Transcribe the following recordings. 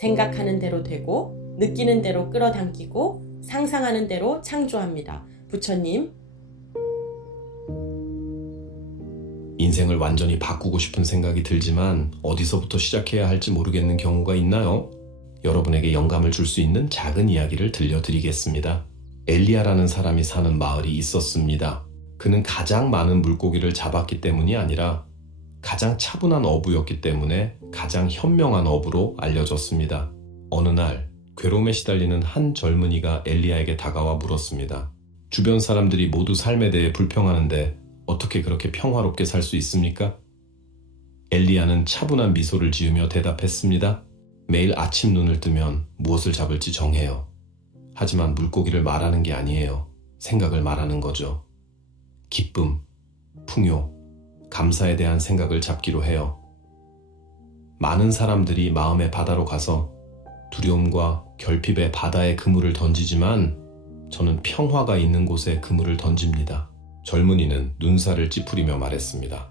생각하는 대로 되고 느끼는 대로 끌어당기고 상상하는 대로 창조합니다. 부처님. 인생을 완전히 바꾸고 싶은 생각이 들지만 어디서부터 시작해야 할지 모르겠는 경우가 있나요? 여러분에게 영감을 줄 수 있는 작은 이야기를 들려드리겠습니다. 엘리야라는 사람이 사는 마을이 있었습니다. 그는 가장 많은 물고기를 잡았기 때문이 아니라 가장 차분한 어부였기 때문에 가장 현명한 어부로 알려졌습니다. 어느 날 괴로움에 시달리는 한 젊은이가 엘리야에게 다가와 물었습니다. 주변 사람들이 모두 삶에 대해 불평하는데 어떻게 그렇게 평화롭게 살 수 있습니까? 엘리야는 차분한 미소를 지으며 대답했습니다. 매일 아침 눈을 뜨면 무엇을 잡을지 정해요. 하지만 물고기를 말하는 게 아니에요. 생각을 말하는 거죠. 기쁨, 풍요, 감사에 대한 생각을 잡기로 해요. 많은 사람들이 마음의 바다로 가서 두려움과 결핍의 바다에 그물을 던지지만 저는 평화가 있는 곳에 그물을 던집니다. 젊은이는 눈살을 찌푸리며 말했습니다.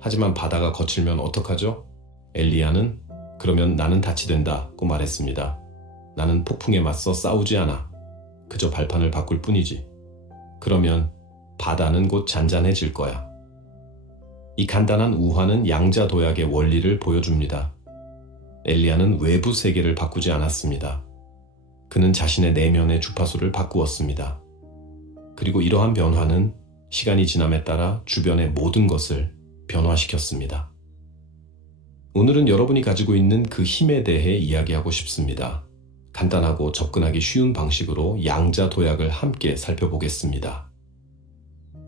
하지만 바다가 거칠면 어떡하죠? 엘리야는 그러면 나는 다치된다고 말했습니다. 나는 폭풍에 맞서 싸우지 않아. 그저 발판을 바꿀 뿐이지. 그러면 바다는 곧 잔잔해질 거야. 이 간단한 우화는 양자도약의 원리를 보여줍니다. 엘리야는 외부 세계를 바꾸지 않았습니다. 그는 자신의 내면의 주파수를 바꾸었습니다. 그리고 이러한 변화는 시간이 지남에 따라 주변의 모든 것을 변화시켰습니다. 오늘은 여러분이 가지고 있는 그 힘에 대해 이야기하고 싶습니다. 간단하고 접근하기 쉬운 방식으로 양자도약을 함께 살펴보겠습니다.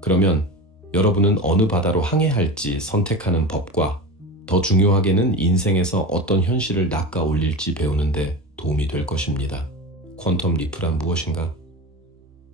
그러면 여러분은 어느 바다로 항해할지 선택하는 법과 더 중요하게는 인생에서 어떤 현실을 낚아 올릴지 배우는데 도움이 될 것입니다. 퀀텀 리프란 무엇인가?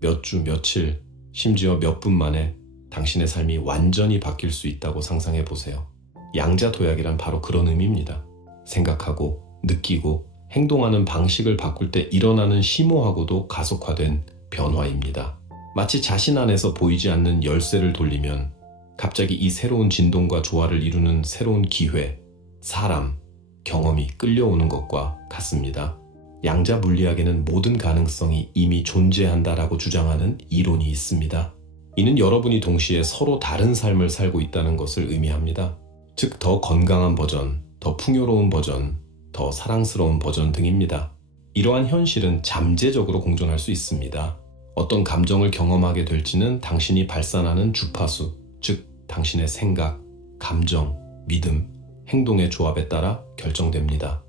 몇 주, 며칠, 심지어 몇 분 만에 당신의 삶이 완전히 바뀔 수 있다고 상상해 보세요. 양자도약이란 바로 그런 의미입니다. 생각하고, 느끼고, 행동하는 방식을 바꿀 때 일어나는 심오하고도 가속화된 변화입니다. 마치 자신 안에서 보이지 않는 열쇠를 돌리면 갑자기 이 새로운 진동과 조화를 이루는 새로운 기회, 사람, 경험이 끌려오는 것과 같습니다. 양자 물리학에는 모든 가능성이 이미 존재한다라고 주장하는 이론이 있습니다. 이는 여러분이 동시에 서로 다른 삶을 살고 있다는 것을 의미합니다. 즉, 더 건강한 버전, 더 풍요로운 버전, 더 사랑스러운 버전 등입니다. 이러한 현실은 잠재적으로 공존할 수 있습니다. 어떤 감정을 경험하게 될지는 당신이 발산하는 주파수, 즉 당신의 생각, 감정, 믿음, 행동의 조합에 따라 결정됩니다.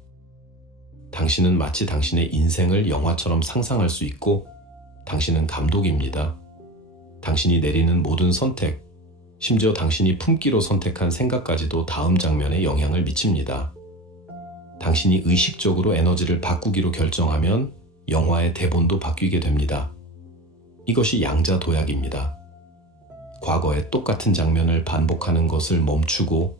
당신은 마치 당신의 인생을 영화처럼 상상할 수 있고 당신은 감독입니다. 당신이 내리는 모든 선택, 심지어 당신이 품기로 선택한 생각까지도 다음 장면에 영향을 미칩니다. 당신이 의식적으로 에너지를 바꾸기로 결정하면 영화의 대본도 바뀌게 됩니다. 이것이 양자도약입니다. 과거의 똑같은 장면을 반복하는 것을 멈추고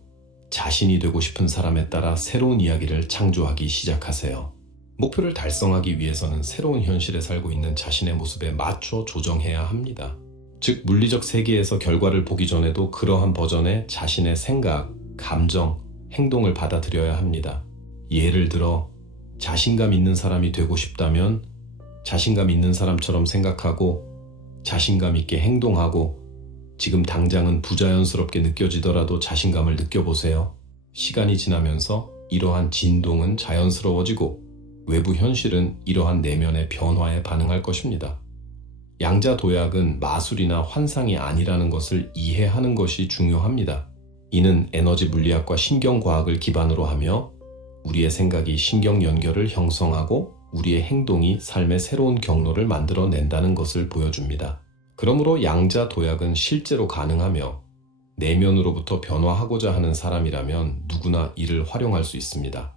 자신이 되고 싶은 사람에 따라 새로운 이야기를 창조하기 시작하세요. 목표를 달성하기 위해서는 새로운 현실에 살고 있는 자신의 모습에 맞춰 조정해야 합니다. 즉, 물리적 세계에서 결과를 보기 전에도 그러한 버전의 자신의 생각, 감정, 행동을 받아들여야 합니다. 예를 들어, 자신감 있는 사람이 되고 싶다면 자신감 있는 사람처럼 생각하고 자신감 있게 행동하고 지금 당장은 부자연스럽게 느껴지더라도 자신감을 느껴보세요. 시간이 지나면서 이러한 진동은 자연스러워지고 외부 현실은 이러한 내면의 변화에 반응할 것입니다. 양자도약은 마술이나 환상이 아니라는 것을 이해하는 것이 중요합니다. 이는 에너지 물리학과 신경과학을 기반으로 하며 우리의 생각이 신경 연결을 형성하고 우리의 행동이 삶의 새로운 경로를 만들어낸다는 것을 보여줍니다. 그러므로 양자도약은 실제로 가능하며 내면으로부터 변화하고자 하는 사람이라면 누구나 이를 활용할 수 있습니다.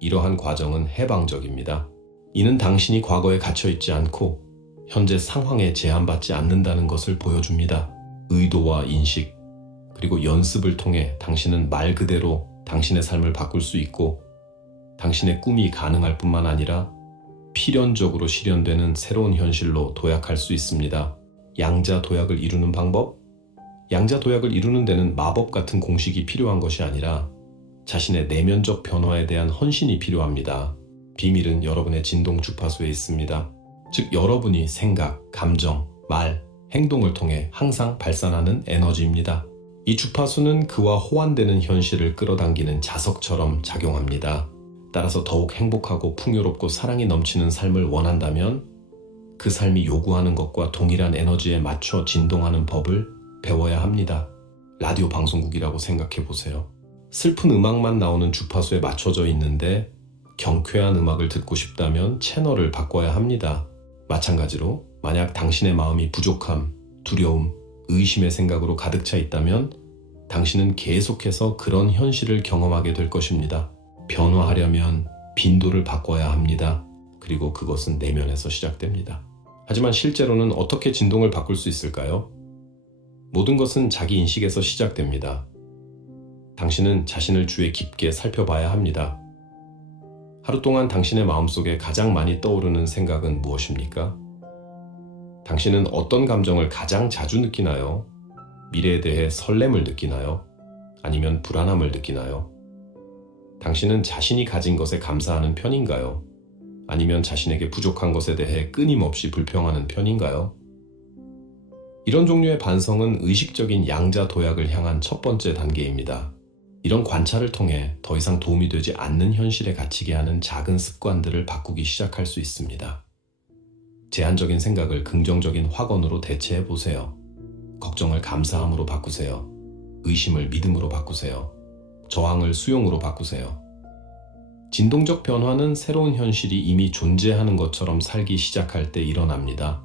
이러한 과정은 해방적입니다. 이는 당신이 과거에 갇혀있지 않고 현재 상황에 제한받지 않는다는 것을 보여줍니다. 의도와 인식, 그리고 연습을 통해 당신은 말 그대로 당신의 삶을 바꿀 수 있고 당신의 꿈이 가능할 뿐만 아니라 필연적으로 실현되는 새로운 현실로 도약할 수 있습니다. 양자도약을 이루는 방법? 양자도약을 이루는 데는 마법 같은 공식이 필요한 것이 아니라 자신의 내면적 변화에 대한 헌신이 필요합니다. 비밀은 여러분의 진동 주파수에 있습니다. 즉 여러분이 생각, 감정, 말, 행동을 통해 항상 발산하는 에너지입니다. 이 주파수는 그와 호환되는 현실을 끌어당기는 자석처럼 작용합니다. 따라서 더욱 행복하고 풍요롭고 사랑이 넘치는 삶을 원한다면 그 삶이 요구하는 것과 동일한 에너지에 맞춰 진동하는 법을 배워야 합니다. 라디오 방송국이라고 생각해 보세요. 슬픈 음악만 나오는 주파수에 맞춰져 있는데 경쾌한 음악을 듣고 싶다면 채널을 바꿔야 합니다. 마찬가지로 만약 당신의 마음이 부족함, 두려움, 의심의 생각으로 가득 차 있다면 당신은 계속해서 그런 현실을 경험하게 될 것입니다. 변화하려면 빈도를 바꿔야 합니다. 그리고 그것은 내면에서 시작됩니다. 하지만 실제로는 어떻게 진동을 바꿀 수 있을까요? 모든 것은 자기 인식에서 시작됩니다. 당신은 자신을 주에 깊게 살펴봐야 합니다. 하루 동안 당신의 마음속에 가장 많이 떠오르는 생각은 무엇입니까? 당신은 어떤 감정을 가장 자주 느끼나요? 미래에 대해 설렘을 느끼나요? 아니면 불안함을 느끼나요? 당신은 자신이 가진 것에 감사하는 편인가요? 아니면 자신에게 부족한 것에 대해 끊임없이 불평하는 편인가요? 이런 종류의 반성은 의식적인 양자 도약을 향한 첫 번째 단계입니다. 이런 관찰을 통해 더 이상 도움이 되지 않는 현실에 갇히게 하는 작은 습관들을 바꾸기 시작할 수 있습니다. 제한적인 생각을 긍정적인 확언으로 대체해 보세요. 걱정을 감사함으로 바꾸세요. 의심을 믿음으로 바꾸세요. 저항을 수용으로 바꾸세요. 진동적 변화는 새로운 현실이 이미 존재하는 것처럼 살기 시작할 때 일어납니다.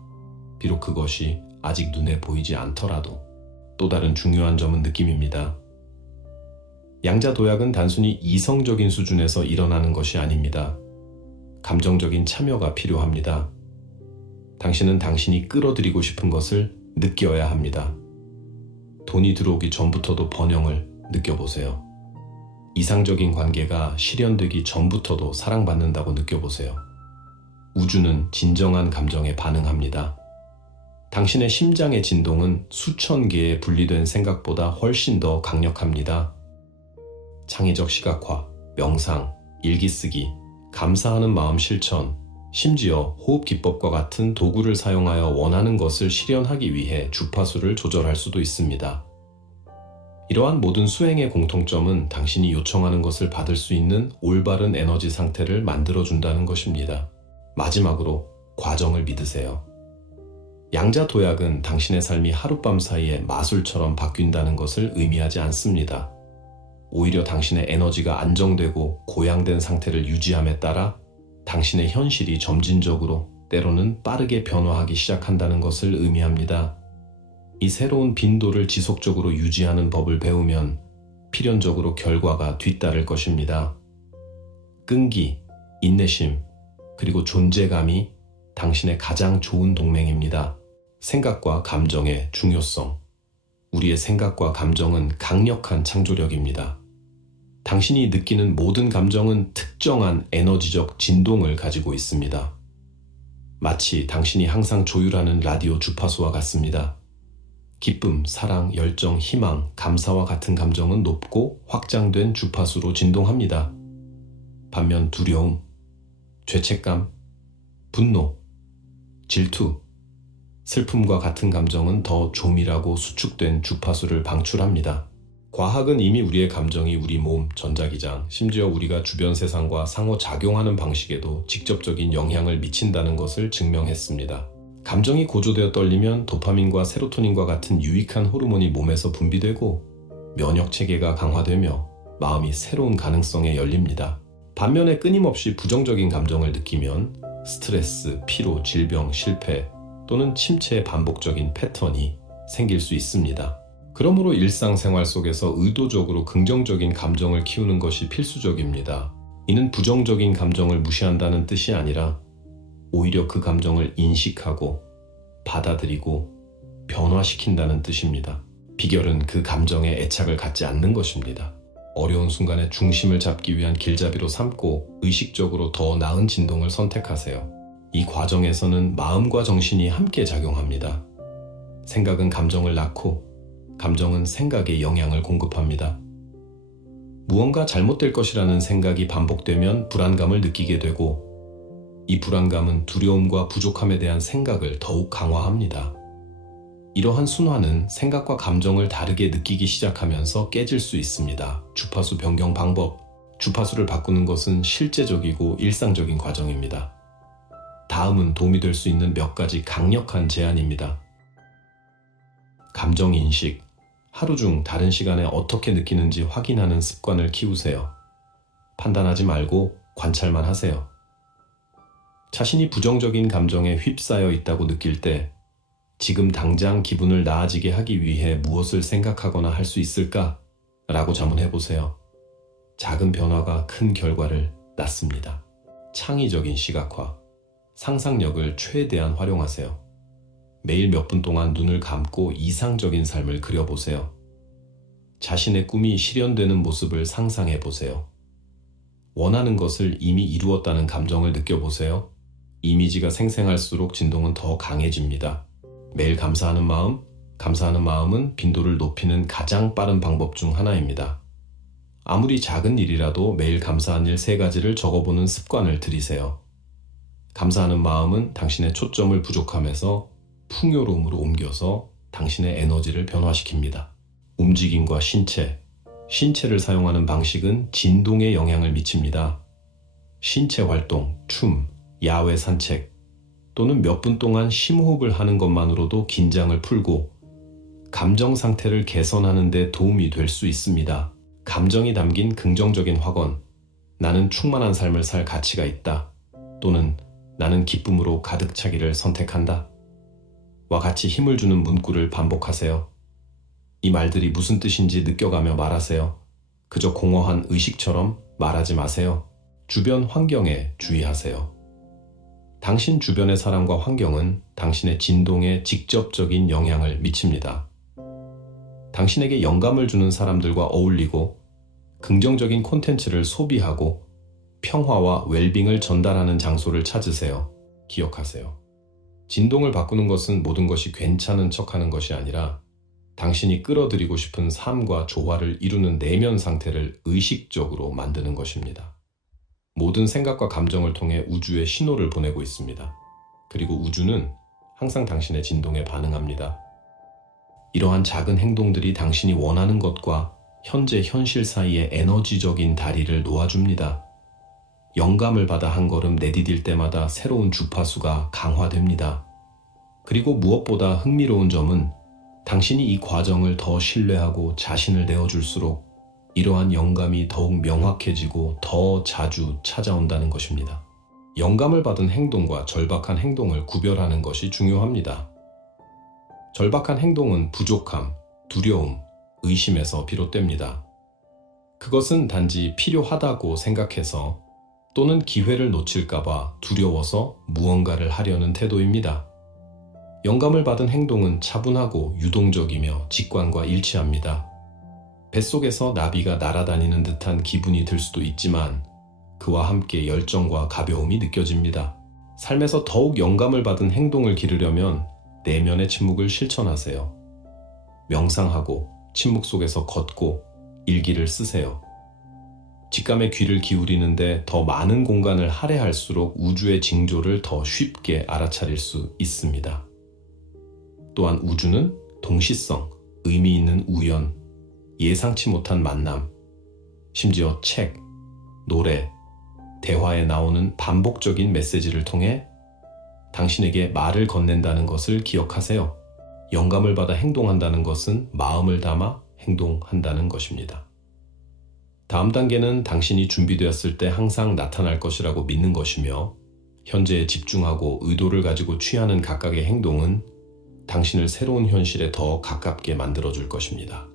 비록 그것이 아직 눈에 보이지 않더라도. 또 다른 중요한 점은 느낌입니다. 양자 도약은 단순히 이성적인 수준에서 일어나는 것이 아닙니다. 감정적인 참여가 필요합니다. 당신은 당신이 끌어들이고 싶은 것을 느껴야 합니다. 돈이 들어오기 전부터도 번영을 느껴보세요. 이상적인 관계가 실현되기 전부터도 사랑받는다고 느껴보세요. 우주는 진정한 감정에 반응합니다. 당신의 심장의 진동은 수천 개의 분리된 생각보다 훨씬 더 강력합니다. 창의적 시각화, 명상, 일기쓰기, 감사하는 마음 실천, 심지어 호흡 기법과 같은 도구를 사용하여 원하는 것을 실현하기 위해 주파수를 조절할 수도 있습니다. 이러한 모든 수행의 공통점은 당신이 요청하는 것을 받을 수 있는 올바른 에너지 상태를 만들어준다는 것입니다. 마지막으로 과정을 믿으세요. 양자 도약은 당신의 삶이 하룻밤 사이에 마술처럼 바뀐다는 것을 의미하지 않습니다. 오히려 당신의 에너지가 안정되고 고양된 상태를 유지함에 따라 당신의 현실이 점진적으로 때로는 빠르게 변화하기 시작한다는 것을 의미합니다. 이 새로운 빈도를 지속적으로 유지하는 법을 배우면 필연적으로 결과가 뒤따를 것입니다. 끈기, 인내심, 그리고 존재감이 당신의 가장 좋은 동맹입니다. 생각과 감정의 중요성. 우리의 생각과 감정은 강력한 창조력입니다. 당신이 느끼는 모든 감정은 특정한 에너지적 진동을 가지고 있습니다. 마치 당신이 항상 조율하는 라디오 주파수와 같습니다. 기쁨, 사랑, 열정, 희망, 감사와 같은 감정은 높고 확장된 주파수로 진동합니다. 반면 두려움, 죄책감, 분노, 질투, 슬픔과 같은 감정은 더 조밀하고 수축된 주파수를 방출합니다. 과학은 이미 우리의 감정이 우리 몸, 전자기장, 심지어 우리가 주변 세상과 상호작용하는 방식에도 직접적인 영향을 미친다는 것을 증명했습니다. 감정이 고조되어 떨리면 도파민과 세로토닌과 같은 유익한 호르몬이 몸에서 분비되고 면역체계가 강화되며 마음이 새로운 가능성에 열립니다. 반면에 끊임없이 부정적인 감정을 느끼면 스트레스, 피로, 질병, 실패 또는 침체의 반복적인 패턴이 생길 수 있습니다. 그러므로 일상생활 속에서 의도적으로 긍정적인 감정을 키우는 것이 필수적입니다. 이는 부정적인 감정을 무시한다는 뜻이 아니라 오히려 그 감정을 인식하고 받아들이고 변화시킨다는 뜻입니다. 비결은 그 감정에 애착을 갖지 않는 것입니다. 어려운 순간에 중심을 잡기 위한 길잡이로 삼고 의식적으로 더 나은 진동을 선택하세요. 이 과정에서는 마음과 정신이 함께 작용합니다. 생각은 감정을 낳고 감정은 생각에 영향을 공급합니다. 무언가 잘못될 것이라는 생각이 반복되면 불안감을 느끼게 되고 이 불안감은 두려움과 부족함에 대한 생각을 더욱 강화합니다. 이러한 순환은 생각과 감정을 다르게 느끼기 시작하면서 깨질 수 있습니다. 주파수 변경 방법. 주파수를 바꾸는 것은 실제적이고 일상적인 과정입니다. 다음은 도움이 될 수 있는 몇 가지 강력한 제안입니다. 감정 인식. 하루 중 다른 시간에 어떻게 느끼는지 확인하는 습관을 키우세요. 판단하지 말고 관찰만 하세요. 자신이 부정적인 감정에 휩싸여 있다고 느낄 때 지금 당장 기분을 나아지게 하기 위해 무엇을 생각하거나 할 수 있을까? 라고 자문해 보세요. 작은 변화가 큰 결과를 낳습니다. 창의적인 시각화. 상상력을 최대한 활용하세요. 매일 몇 분 동안 눈을 감고 이상적인 삶을 그려보세요. 자신의 꿈이 실현되는 모습을 상상해 보세요. 원하는 것을 이미 이루었다는 감정을 느껴보세요. 이미지가 생생할수록 진동은 더 강해집니다. 매일 감사하는 마음은 빈도를 높이는 가장 빠른 방법 중 하나입니다. 아무리 작은 일이라도 매일 감사한 일 3가지를 적어보는 습관을 들이세요. 감사하는 마음은 당신의 초점을 부족함에서 풍요로움으로 옮겨서 당신의 에너지를 변화시킵니다. 움직임과 신체를 사용하는 방식은 진동에 영향을 미칩니다. 신체 활동, 춤, 야외 산책 또는 몇 분 동안 심호흡을 하는 것만으로도 긴장을 풀고 감정 상태를 개선하는 데 도움이 될 수 있습니다. 감정이 담긴 긍정적인 확언, 나는 충만한 삶을 살 가치가 있다. 또는 나는 기쁨으로 가득 차기를 선택한다. 와 같이 힘을 주는 문구를 반복하세요. 이 말들이 무슨 뜻인지 느껴가며 말하세요. 그저 공허한 의식처럼 말하지 마세요. 주변 환경에 주의하세요. 당신 주변의 사람과 환경은 당신의 진동에 직접적인 영향을 미칩니다. 당신에게 영감을 주는 사람들과 어울리고 긍정적인 콘텐츠를 소비하고 평화와 웰빙을 전달하는 장소를 찾으세요. 기억하세요. 진동을 바꾸는 것은 모든 것이 괜찮은 척하는 것이 아니라 당신이 끌어들이고 싶은 삶과 조화를 이루는 내면 상태를 의식적으로 만드는 것입니다. 모든 생각과 감정을 통해 우주에 신호를 보내고 있습니다. 그리고 우주는 항상 당신의 진동에 반응합니다. 이러한 작은 행동들이 당신이 원하는 것과 현재 현실 사이의 에너지적인 다리를 놓아줍니다. 영감을 받아 한 걸음 내디딜 때마다 새로운 주파수가 강화됩니다. 그리고 무엇보다 흥미로운 점은 당신이 이 과정을 더 신뢰하고 자신을 내어줄수록 이러한 영감이 더욱 명확해지고 더 자주 찾아온다는 것입니다. 영감을 받은 행동과 절박한 행동을 구별하는 것이 중요합니다. 절박한 행동은 부족함, 두려움, 의심에서 비롯됩니다. 그것은 단지 필요하다고 생각해서 또는 기회를 놓칠까봐 두려워서 무언가를 하려는 태도입니다. 영감을 받은 행동은 차분하고 유동적이며 직관과 일치합니다. 뱃속에서 나비가 날아다니는 듯한 기분이 들 수도 있지만 그와 함께 열정과 가벼움이 느껴집니다. 삶에서 더욱 영감을 받은 행동을 기르려면 내면의 침묵을 실천하세요. 명상하고 침묵 속에서 걷고 일기를 쓰세요. 직감의 귀를 기울이는데 더 많은 공간을 할애할수록 우주의 징조를 더 쉽게 알아차릴 수 있습니다. 또한 우주는 동시성, 의미 있는 우연, 예상치 못한 만남, 심지어 책, 노래, 대화에 나오는 반복적인 메시지를 통해 당신에게 말을 건넨다는 것을 기억하세요. 영감을 받아 행동한다는 것은 마음을 담아 행동한다는 것입니다. 다음 단계는 당신이 준비되었을 때 항상 나타날 것이라고 믿는 것이며 현재에 집중하고 의도를 가지고 취하는 각각의 행동은 당신을 새로운 현실에 더 가깝게 만들어줄 것입니다.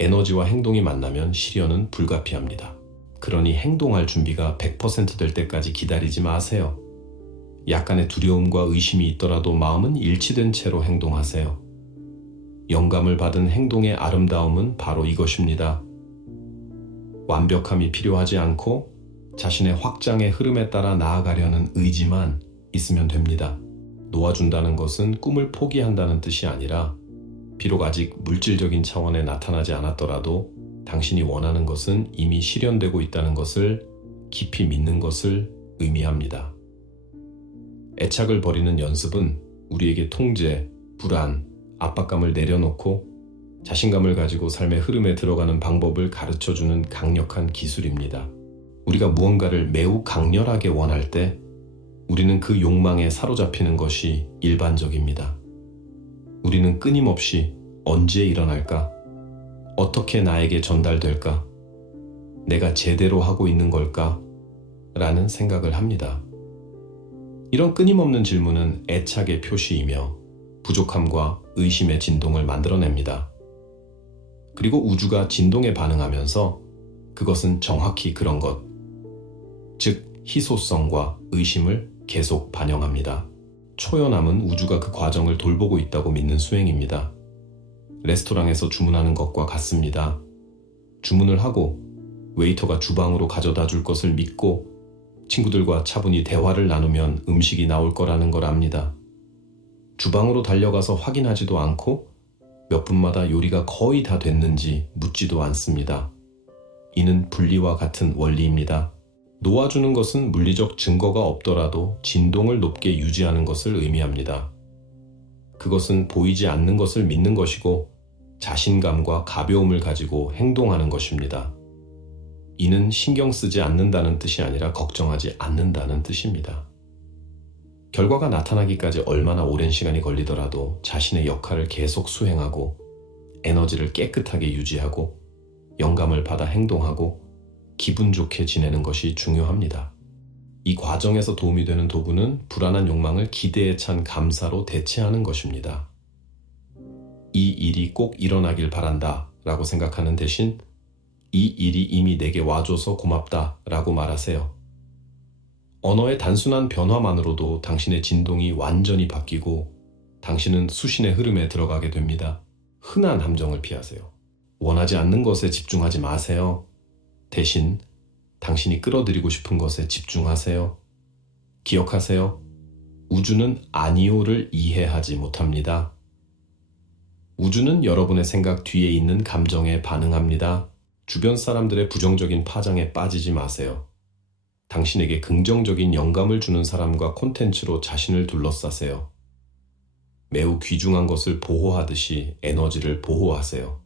에너지와 행동이 만나면 실현은 불가피합니다. 그러니 행동할 준비가 100% 될 때까지 기다리지 마세요. 약간의 두려움과 의심이 있더라도 마음은 일치된 채로 행동하세요. 영감을 받은 행동의 아름다움은 바로 이것입니다. 완벽함이 필요하지 않고 자신의 확장의 흐름에 따라 나아가려는 의지만 있으면 됩니다. 놓아준다는 것은 꿈을 포기한다는 뜻이 아니라 비록 아직 물질적인 차원에 나타나지 않았더라도 당신이 원하는 것은 이미 실현되고 있다는 것을 깊이 믿는 것을 의미합니다. 애착을 버리는 연습은 우리에게 통제, 불안, 압박감을 내려놓고 자신감을 가지고 삶의 흐름에 들어가는 방법을 가르쳐주는 강력한 기술입니다. 우리가 무언가를 매우 강렬하게 원할 때 우리는 그 욕망에 사로잡히는 것이 일반적입니다. 우리는 끊임없이 언제 일어날까? 어떻게 나에게 전달될까? 내가 제대로 하고 있는 걸까? 라는 생각을 합니다. 이런 끊임없는 질문은 애착의 표시이며 부족함과 의심의 진동을 만들어냅니다. 그리고 우주가 진동에 반응하면서 그것은 정확히 그런 것, 즉 희소성과 의심을 계속 반영합니다. 초연함은 우주가 그 과정을 돌보고 있다고 믿는 수행입니다. 레스토랑에서 주문하는 것과 같습니다. 주문을 하고 웨이터가 주방으로 가져다 줄 것을 믿고 친구들과 차분히 대화를 나누면 음식이 나올 거라는 걸 압니다. 주방으로 달려가서 확인하지도 않고 몇 분마다 요리가 거의 다 됐는지 묻지도 않습니다. 이는 분리와 같은 원리입니다. 놓아주는 것은 물리적 증거가 없더라도 진동을 높게 유지하는 것을 의미합니다. 그것은 보이지 않는 것을 믿는 것이고 자신감과 가벼움을 가지고 행동하는 것입니다. 이는 신경 쓰지 않는다는 뜻이 아니라 걱정하지 않는다는 뜻입니다. 결과가 나타나기까지 얼마나 오랜 시간이 걸리더라도 자신의 역할을 계속 수행하고 에너지를 깨끗하게 유지하고 영감을 받아 행동하고 기분 좋게 지내는 것이 중요합니다. 이 과정에서 도움이 되는 도구는 불안한 욕망을 기대에 찬 감사로 대체하는 것입니다. 이 일이 꼭 일어나길 바란다 라고 생각하는 대신 이 일이 이미 내게 와줘서 고맙다 라고 말하세요. 언어의 단순한 변화만으로도 당신의 진동이 완전히 바뀌고 당신은 수신의 흐름에 들어가게 됩니다. 흔한 함정을 피하세요. 원하지 않는 것에 집중하지 마세요. 대신 당신이 끌어들이고 싶은 것에 집중하세요. 기억하세요. 우주는 아니오를 이해하지 못합니다. 우주는 여러분의 생각 뒤에 있는 감정에 반응합니다. 주변 사람들의 부정적인 파장에 빠지지 마세요. 당신에게 긍정적인 영감을 주는 사람과 콘텐츠로 자신을 둘러싸세요. 매우 귀중한 것을 보호하듯이 에너지를 보호하세요.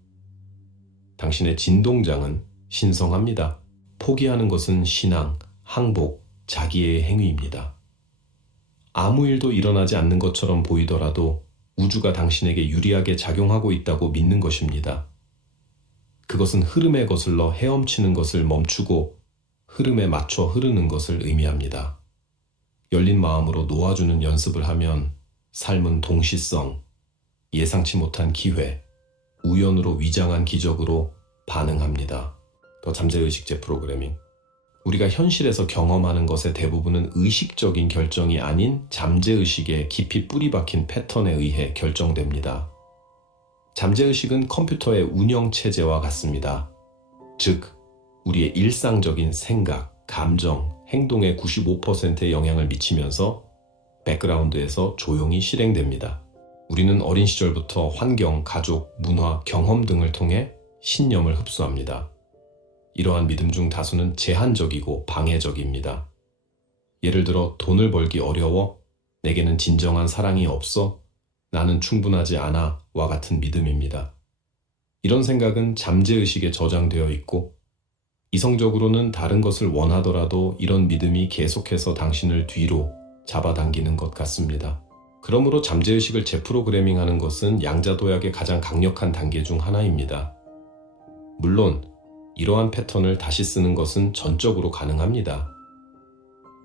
당신의 진동장은 신성합니다. 포기하는 것은 신앙, 항복, 자기의 행위입니다. 아무 일도 일어나지 않는 것처럼 보이더라도 우주가 당신에게 유리하게 작용하고 있다고 믿는 것입니다. 그것은 흐름에 거슬러 헤엄치는 것을 멈추고 흐름에 맞춰 흐르는 것을 의미합니다. 열린 마음으로 놓아주는 연습을 하면 삶은 동시성, 예상치 못한 기회, 우연으로 위장한 기적으로 반응합니다. 더 잠재의식 재프로그래밍. 우리가 현실에서 경험하는 것의 대부분은 의식적인 결정이 아닌 잠재의식에 깊이 뿌리 박힌 패턴에 의해 결정됩니다. 잠재의식은 컴퓨터의 운영체제와 같습니다. 즉, 우리의 일상적인 생각, 감정, 행동의 95%의 영향을 미치면서 백그라운드에서 조용히 실행됩니다. 우리는 어린 시절부터 환경, 가족, 문화, 경험 등을 통해 신념을 흡수합니다. 이러한 믿음 중 다수는 제한적이고 방해적입니다. 예를 들어 돈을 벌기 어려워, 내게는 진정한 사랑이 없어, 나는 충분하지 않아 와 같은 믿음입니다. 이런 생각은 잠재의식에 저장되어 있고 이성적으로는 다른 것을 원하더라도 이런 믿음이 계속해서 당신을 뒤로 잡아당기는 것 같습니다. 그러므로 잠재의식을 재프로그래밍하는 것은 양자도약의 가장 강력한 단계 중 하나입니다. 물론 이러한 패턴을 다시 쓰는 것은 전적으로 가능합니다.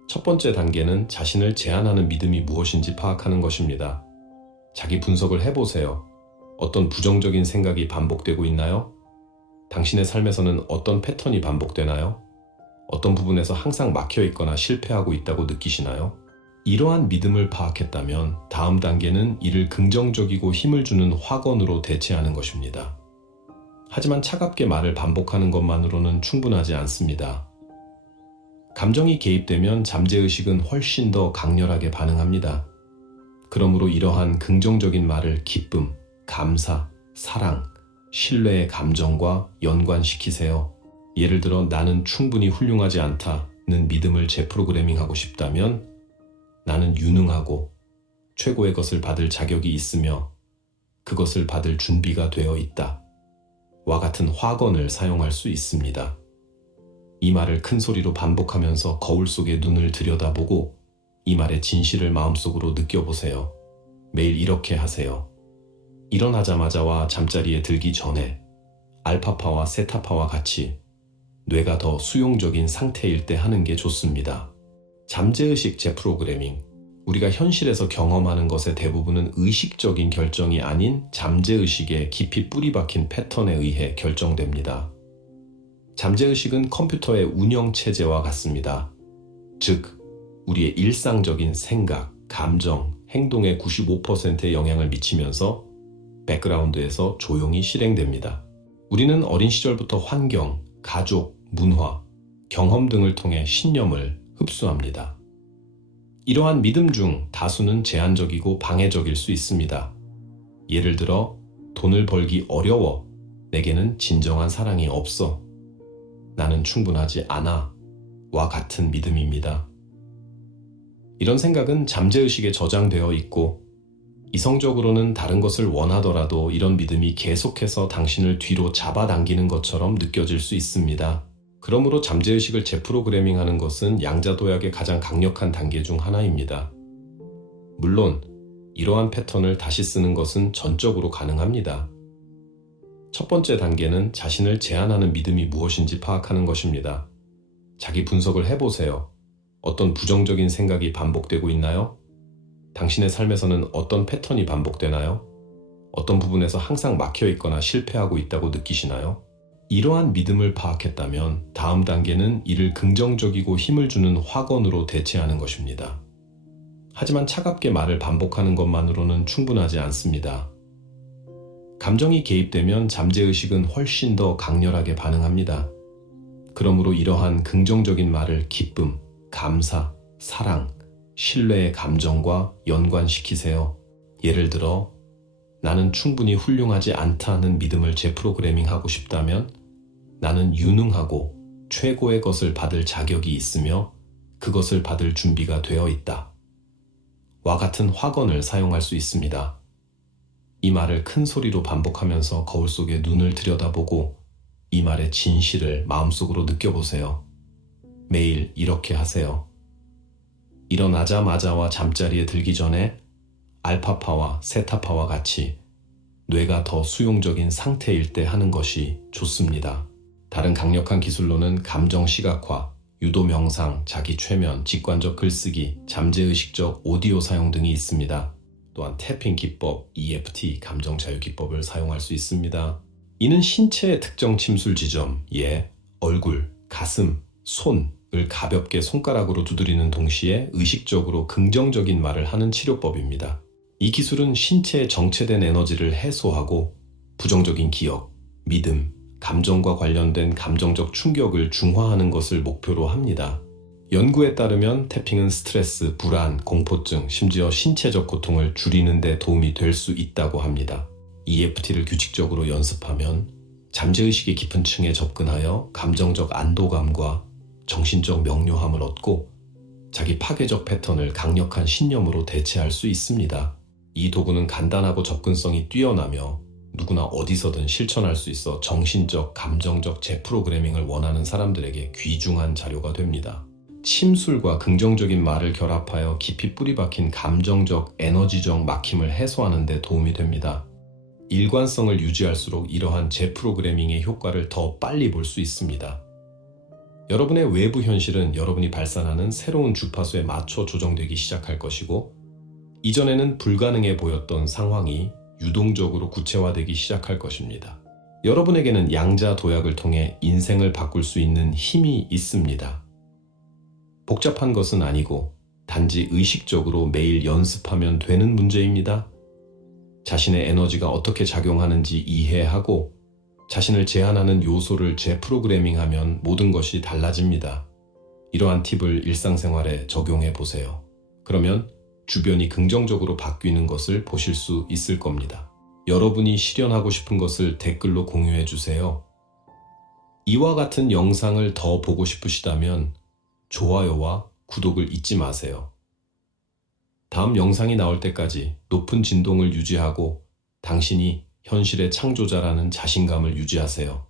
첫 번째 단계는 자신을 제한하는 믿음이 무엇인지 파악하는 것입니다. 자기 분석을 해보세요. 어떤 부정적인 생각이 반복되고 있나요? 당신의 삶에서는 어떤 패턴이 반복되나요? 어떤 부분에서 항상 막혀 있거나 실패하고 있다고 느끼시나요? 이러한 믿음을 파악했다면 다음 단계는 이를 긍정적이고 힘을 주는 확언으로 대체하는 것입니다. 하지만 차갑게 말을 반복하는 것만으로는 충분하지 않습니다. 감정이 개입되면 잠재의식은 훨씬 더 강렬하게 반응합니다. 그러므로 이러한 긍정적인 말을 기쁨, 감사, 사랑, 신뢰의 감정과 연관시키세요. 예를 들어 나는 충분히 훌륭하지 않다는 믿음을 재프로그래밍하고 싶다면 나는 유능하고 최고의 것을 받을 자격이 있으며 그것을 받을 준비가 되어 있다. 와 같은 확언을 사용할 수 있습니다. 이 말을 큰 소리로 반복하면서 거울 속에 눈을 들여다보고 이 말의 진실을 마음속으로 느껴보세요. 매일 이렇게 하세요. 일어나자마자와 잠자리에 들기 전에 알파파와 세타파와 같이 뇌가 더 수용적인 상태일 때 하는 게 좋습니다. 잠재의식 재프로그래밍. 우리가 현실에서 경험하는 것의 대부분은 의식적인 결정이 아닌 잠재의식에 깊이 뿌리박힌 패턴에 의해 결정됩니다. 잠재의식은 컴퓨터의 운영체제와 같습니다. 즉, 우리의 일상적인 생각, 감정, 행동의 95%의 영향을 미치면서 백그라운드에서 조용히 실행됩니다. 우리는 어린 시절부터 환경, 가족, 문화, 경험 등을 통해 신념을 흡수합니다. 이러한 믿음 중 다수는 제한적이고 방해적일 수 있습니다. 예를 들어, 돈을 벌기 어려워. 내게는 진정한 사랑이 없어. 나는 충분하지 않아. 와 같은 믿음입니다. 이런 생각은 잠재의식에 저장되어 있고 이성적으로는 다른 것을 원하더라도 이런 믿음이 계속해서 당신을 뒤로 잡아당기는 것처럼 느껴질 수 있습니다. 그러므로 잠재의식을 재프로그래밍하는 것은 양자도약의 가장 강력한 단계 중 하나입니다. 물론 이러한 패턴을 다시 쓰는 것은 전적으로 가능합니다. 첫 번째 단계는 자신을 제한하는 믿음이 무엇인지 파악하는 것입니다. 자기 분석을 해보세요. 어떤 부정적인 생각이 반복되고 있나요? 당신의 삶에서는 어떤 패턴이 반복되나요? 어떤 부분에서 항상 막혀 있거나 실패하고 있다고 느끼시나요? 이러한 믿음을 파악했다면 다음 단계는 이를 긍정적이고 힘을 주는 확언으로 대체하는 것입니다. 하지만 차갑게 말을 반복하는 것만으로는 충분하지 않습니다. 감정이 개입되면 잠재의식은 훨씬 더 강렬하게 반응합니다. 그러므로 이러한 긍정적인 말을 기쁨, 감사, 사랑, 신뢰의 감정과 연관시키세요. 예를 들어, 나는 충분히 훌륭하지 않다는 믿음을 재프로그래밍하고 싶다면 나는 유능하고 최고의 것을 받을 자격이 있으며 그것을 받을 준비가 되어 있다. 와 같은 확언을 사용할 수 있습니다. 이 말을 큰 소리로 반복하면서 거울 속에 눈을 들여다보고 이 말의 진실을 마음속으로 느껴보세요. 매일 이렇게 하세요. 일어나자마자와 잠자리에 들기 전에 알파파와 세타파와 같이 뇌가 더 수용적인 상태일 때 하는 것이 좋습니다. 다른 강력한 기술로는 감정 시각화, 유도 명상, 자기 최면, 직관적 글쓰기, 잠재의식적 오디오 사용 등이 있습니다. 또한 태핑 기법, EFT, 감정 자유 기법을 사용할 수 있습니다. 이는 신체의 특정 침술 지점, 얼굴, 가슴, 손을 가볍게 손가락으로 두드리는 동시에 의식적으로 긍정적인 말을 하는 치료법입니다. 이 기술은 신체의 정체된 에너지를 해소하고 부정적인 기억, 믿음, 감정과 관련된 감정적 충격을 중화하는 것을 목표로 합니다. 연구에 따르면 태핑은 스트레스, 불안, 공포증, 심지어 신체적 고통을 줄이는 데 도움이 될 수 있다고 합니다. EFT를 규칙적으로 연습하면 잠재의식의 깊은 층에 접근하여 감정적 안도감과 정신적 명료함을 얻고 자기 파괴적 패턴을 강력한 신념으로 대체할 수 있습니다. 이 도구는 간단하고 접근성이 뛰어나며 누구나 어디서든 실천할 수 있어 정신적, 감정적 재프로그래밍을 원하는 사람들에게 귀중한 자료가 됩니다. 침술과 긍정적인 말을 결합하여 깊이 뿌리박힌 감정적, 에너지적 막힘을 해소하는 데 도움이 됩니다. 일관성을 유지할수록 이러한 재프로그래밍의 효과를 더 빨리 볼 수 있습니다. 여러분의 외부 현실은 여러분이 발산하는 새로운 주파수에 맞춰 조정되기 시작할 것이고 이전에는 불가능해 보였던 상황이 유동적으로 구체화되기 시작할 것입니다. 여러분에게는 양자 도약을 통해 인생을 바꿀 수 있는 힘이 있습니다. 복잡한 것은 아니고 단지 의식적으로 매일 연습하면 되는 문제입니다. 자신의 에너지가 어떻게 작용하는지 이해하고 자신을 제한하는 요소를 재프로그래밍하면 모든 것이 달라집니다. 이러한 팁을 일상생활에 적용해 보세요. 그러면 주변이 긍정적으로 바뀌는 것을 보실 수 있을 겁니다. 여러분이 실현하고 싶은 것을 댓글로 공유해 주세요. 이와 같은 영상을 더 보고 싶으시다면 좋아요와 구독을 잊지 마세요. 다음 영상이 나올 때까지 높은 진동을 유지하고 당신이 현실의 창조자라는 자신감을 유지하세요.